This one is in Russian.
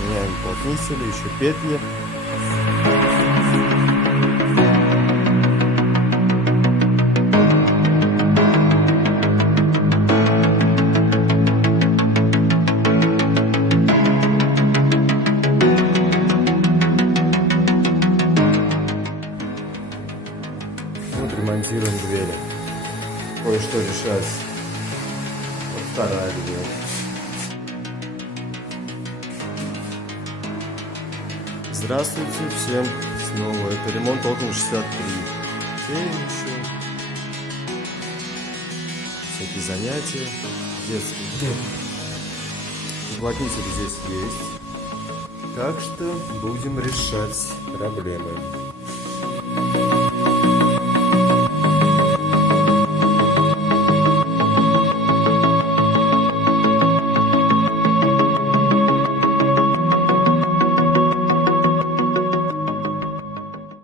Меняем уплотнители, еще петли. Вот ремонтируем двери. Кое-что решать. Вот вторая дверь. Здравствуйте всем снова. Это ремонт окон 63. Еще всякие занятия детские. Уплотнитель здесь есть. Так что будем решать проблемы.